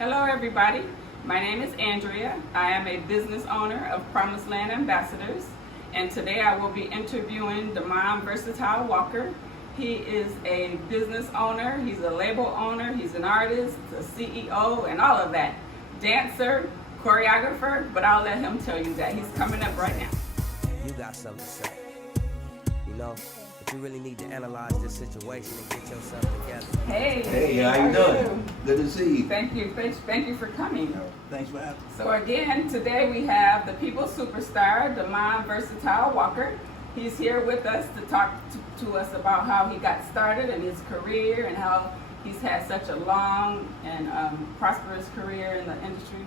Hello everybody, my name is Andrea. I am a business owner of Promised Land Ambassadors, and today I will be interviewing Damon VercTile Walker. He is a business owner, he's a label owner, he's an artist, a CEO, and all of that. Dancer, choreographer, but I'll let him tell you that. He's coming up right now. You got something to say, you know? But you really need to analyze this situation and get yourself together. Hey, how you doing? Good to see you. Thank you for coming. Thanks for having me. So again, today we have the people's superstar, Damon VercTile Walker. He's here with us to talk to us about how he got started in his career and how he's had such a long and prosperous career in the industry.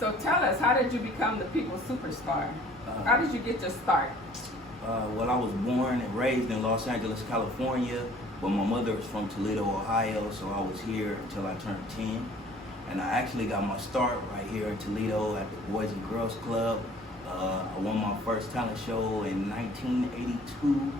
So tell us, how did you become the people's superstar? How did you get your start? Well, I was born and raised in Los Angeles, California, but my mother is from Toledo, Ohio, so I was here until I turned 10. And I actually got my start right here in Toledo at the Boys and Girls Club. I won my first talent show in 1982.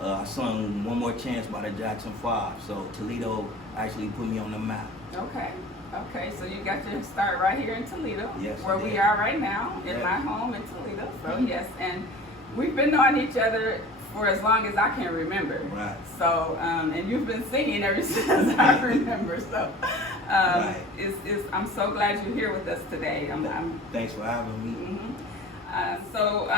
I sung One More Chance by the Jackson 5, so Toledo actually put me on the map. Okay, so you got your start right here in Toledo, Yes, where we are right now, in my home in Toledo. So yes, and we've been knowing each other for as long as I can remember. Right. So, and you've been singing ever since I remember. So, Right. I'm so glad you're here with us today. Thanks for having me. So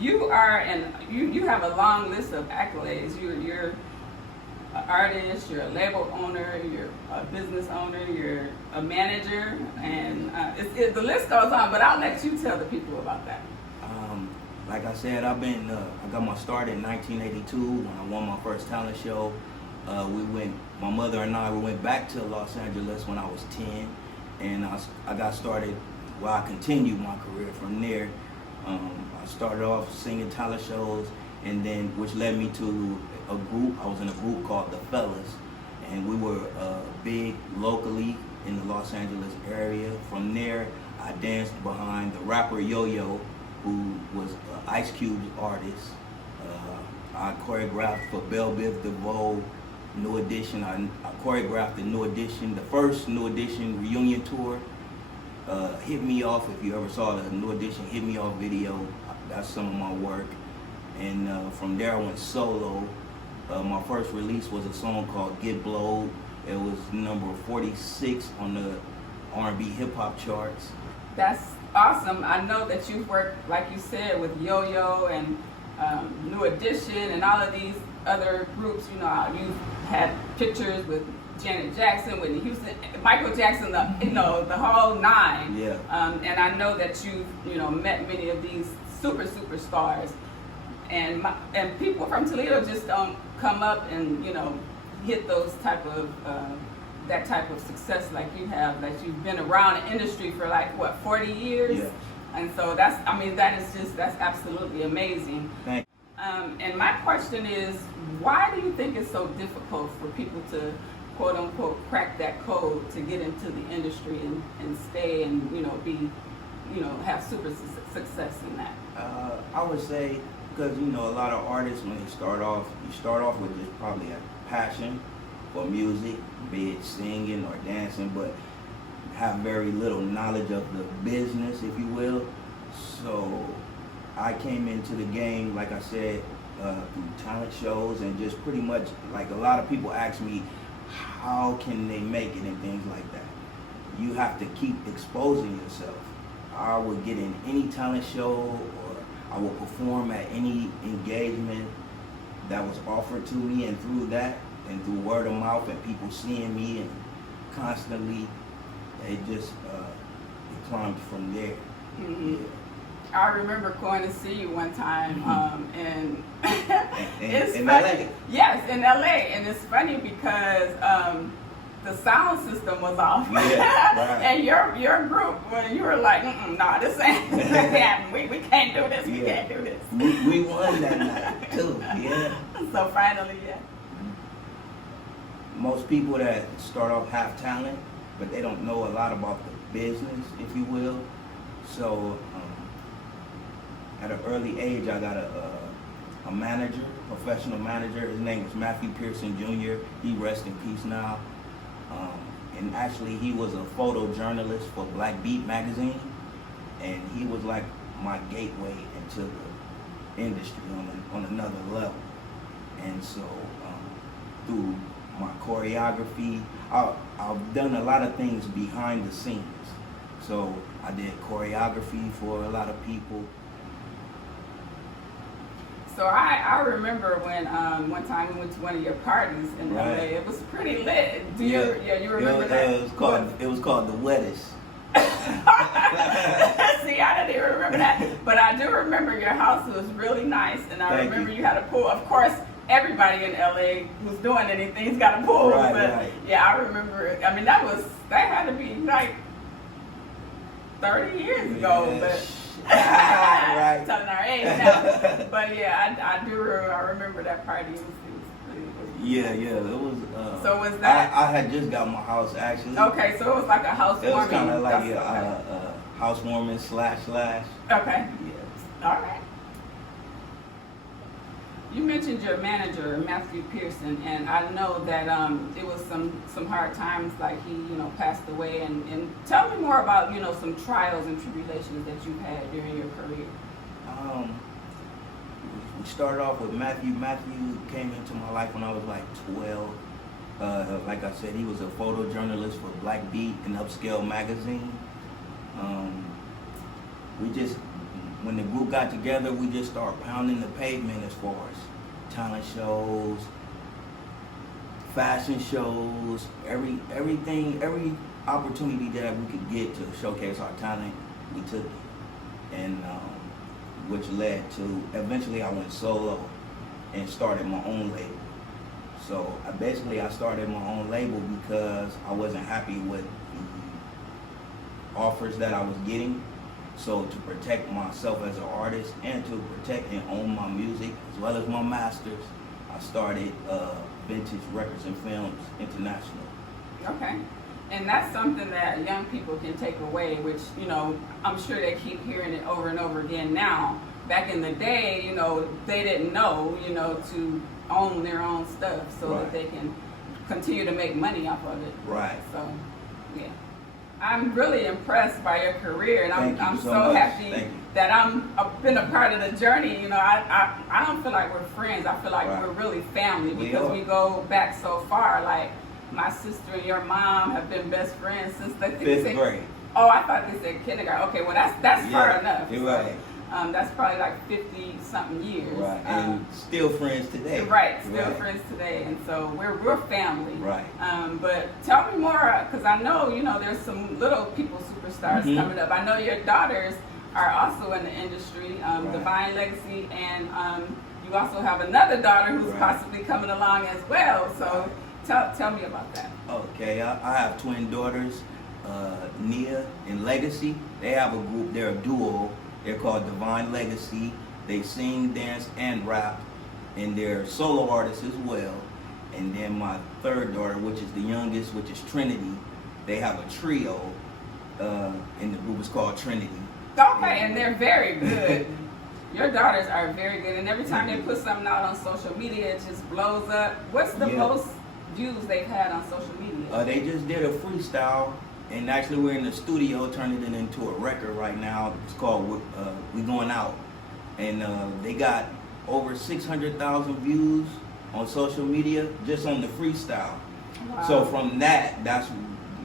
you are, you have a long list of accolades. You're an artist, you're a label owner, you're a business owner, you're a manager, and the list goes on. But I'll let you tell the people about that. Like I said, I got my start in 1982 when I won my first talent show. My mother and I went back to Los Angeles when I was 10, and I got started. Well, I continued my career from there. I started off singing talent shows, and then which led me to a group. I was in a group called The Fellas, and we were big locally in the Los Angeles area. From there, I danced behind the rapper Yo-Yo, who was Ice Cube's artist. I choreographed for Belle Biv DeVoe, New Edition. I choreographed the New Edition, the first New Edition reunion tour. Hit Me Off, if you ever saw the New Edition Hit Me Off video, that's some of my work. And from there I went solo. My first release was a song called Get Blowed. It was number 46 on the R&B hip hop charts. That's awesome. I know that you've worked, like you said, with Yo-Yo and New Edition and all of these other groups. You know, you've had pictures with Janet Jackson, Whitney Houston, Michael Jackson, the whole nine. Yeah. And I know that you've met many of these superstars, and people from Toledo just don't come up and hit those that type of success like you have. That you've been around the industry for like what, 40 years. Yeah. And so that's absolutely amazing. Thanks. And my question is, why do you think it's so difficult for people to quote unquote crack that code to get into the industry and stay and have super success in that? I would say because a lot of artists, when they start off, you start off with just probably a passion for music, be it singing or dancing, but have very little knowledge of the business, if you will. So I came into the game, like I said, through talent shows, and just pretty much like a lot of people ask me, how can they make it and things like that. You have to keep exposing yourself. I would get in any talent show, or I would perform at any engagement that was offered to me, and through that, and through word of mouth and people seeing me and constantly, it just it climbed from there. Mm-hmm. Yeah. I remember going to see you one time, and it's in funny. LA. Yes, in LA, and it's funny because the sound system was off. Yeah, right. And your group, when you were like, nah, this ain't happening. We can't do this. We can't do this. We won that night too. Yeah. So finally, yeah. Most people that start off have talent, but they don't know a lot about the business, if you will. So at an early age, I got a manager, professional manager. His name was Matthew Pearson Jr. He rests in peace now. and actually he was a photojournalist for Black Beat magazine, and he was like my gateway into the industry on another level. And so through my choreography, I've done a lot of things behind the scenes. So I did choreography for a lot of people. So I remember when one time we went to one of your parties in LA. It was pretty lit. You remember that? It was called The Wettest. See, I didn't even remember that. But I do remember your house was really nice, and I remember you had a pool. Of course, everybody in LA who's doing anything's got a pool. But yeah, I remember it. I mean, that had to be like 30 years ago. But right. Telling our age now. But yeah, I remember that party. It was Yeah, it was. So was that? I had just got my house actually. Okay, so it was like a housewarming. It was kind of like a housewarming slash. Okay. Yeah. All right. You mentioned your manager, Matthew Pearson, and I know that it was some hard times, like he, passed away. And tell me more about, some trials and tribulations that you've had during your career. We started off with Matthew. Matthew came into my life when I was like 12. Like I said, he was a photojournalist for Black Beat and Upscale magazine. When the group got together, we just started pounding the pavement as far as talent shows, fashion shows, every opportunity that we could get to showcase our talent, we took it. And which led to, eventually I went solo and started my own label. So I started my own label because I wasn't happy with the offers that I was getting. So to protect myself as an artist and to protect and own my music as well as my masters, I started Vintage Records and Films International. Okay. And that's something that young people can take away, which, I'm sure they keep hearing it over and over again now. Back in the day, they didn't know, to own their own stuff so that they can continue to make money off of it. Right. So, yeah. I'm really impressed by your career, and I'm so happy that I've been a part of the journey. I don't feel like we're friends. I feel like we're really family because we go back so far. Like, my sister and your mom have been best friends since the fifth grade. Oh, I thought they said kindergarten. Okay, well that's far enough. You're right. That's probably like 50-something years. Right, and still friends today. Right, still friends today, and so we're family. Right. But tell me more, because I know there's some little people superstars coming up. I know your daughters are also in the industry, Divine Legacy, and you also have another daughter who's possibly coming along as well. So. Tell me about that. Okay, I have twin daughters, Nia and Legacy. They have a group, they're a duo. They're called Divine Legacy. They sing, dance, and rap, and they're solo artists as well. And then my third daughter, which is the youngest, which is Trinity, they have a trio, and the group is called Trinity. Okay, and they're very good. Your daughters are very good, and every time they put something out on social media, it just blows up. What's the most views they've had on social media? They just did a freestyle, and actually we're in the studio turning it into a record right now. It's called We Going Out, and they got over 600,000 views on social media just on the freestyle. Wow. So from that's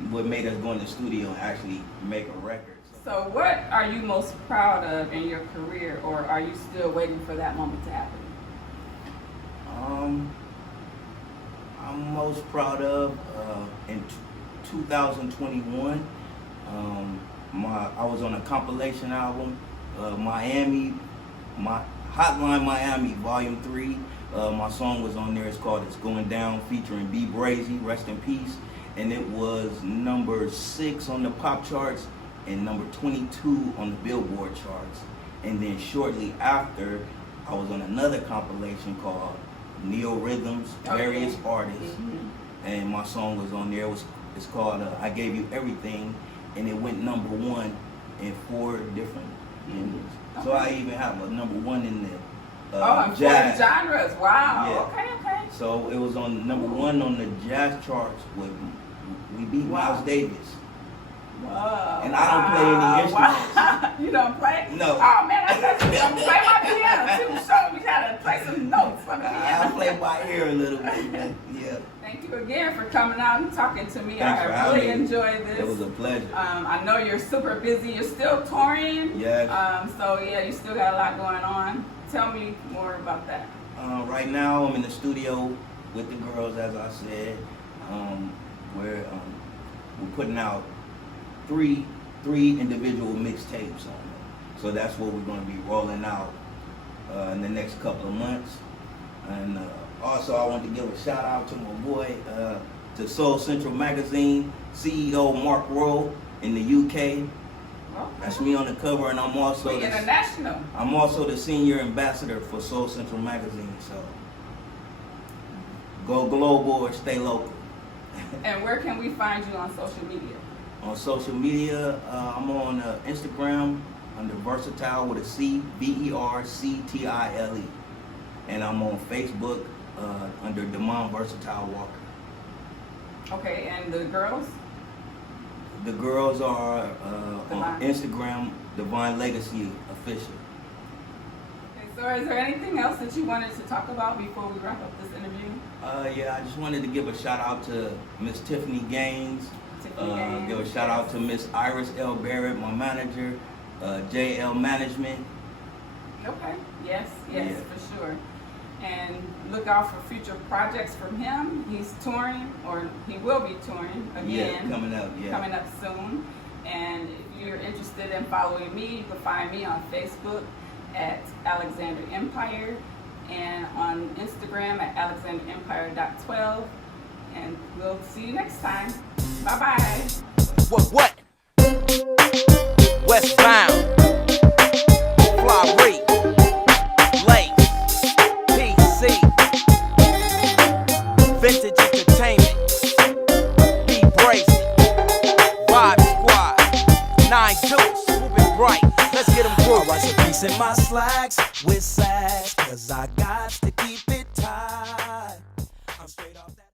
what made us go in the studio and actually make a record. So what are you most proud of in your career, or are you still waiting for that moment to happen? I'm most proud of in 2021. I was on a compilation album, Hotline Miami Volume 3. My song was on there. It's called "It's Going Down," featuring B Brazy, rest in peace, and it was number 6 on the pop charts and number 22 on the Billboard charts. And then shortly after, I was on another compilation called Neo Rhythms, various artists, and my song was on there. It's called "I Gave You Everything," and it went number 1 in 4 different genres. So I even have a number 1 in the jazz 4 genres. Wow. Yeah. Okay. So it was on number 1 on the jazz charts with We beat Miles Davis. Whoa. And I don't play any instruments. Wow. You don't play? No. Oh man, I thought you don't play my piano too. Show me how to play some notes on the I piano. play by ear a little bit, but yeah. Thank you again for coming out and talking to me. Thanks for I having really me. enjoyed this. It was a pleasure. I know you're super busy. You're still touring. Yes. So yeah, you still got a lot going on. Tell me more about that. Right now, I'm in the studio with the girls, as I said. We're putting out three individual mixtapes on it. So that's what we're going to be rolling out in the next couple of months. And also, I want to give a shout out to my boy, to Soul Central Magazine, CEO Mark Rowe in the UK. Okay. That's me on the cover, and I'm also We international. I'm also the senior ambassador for Soul Central Magazine. So go global or stay local. And where can we find you on social media? On social media, I'm on Instagram under VercTile with a C, VercTile. And I'm on Facebook under Demond VercTile Walker. Okay, and the girls? The girls are Divine. on Instagram, Divine Legacy Official. Okay, so is there anything else that you wanted to talk about before we wrap up this interview? Yeah, I just wanted to give a shout out to Miss Tiffany Gaines. Give a shout out to Miss Iris L. Barrett, my manager, JL Management. Okay, yes, Yeah. for sure. And look out for future projects from him. He's touring, or he will be touring again. Yeah, coming up soon. And if you're interested in following me, you can find me on Facebook at Alexander Empire and on Instagram at alexanderempire.12. And we'll see you next time. Bye-bye. What? Westbound. Fly Reed. Lake. PC. Vintage Entertainment. Be Brazen. Vibe Squad. 9 Deuce. Moving bright. Let's get them grooving. I watch a piece in my slacks with sass, 'cause I got to keep it tight. I'm straight off that.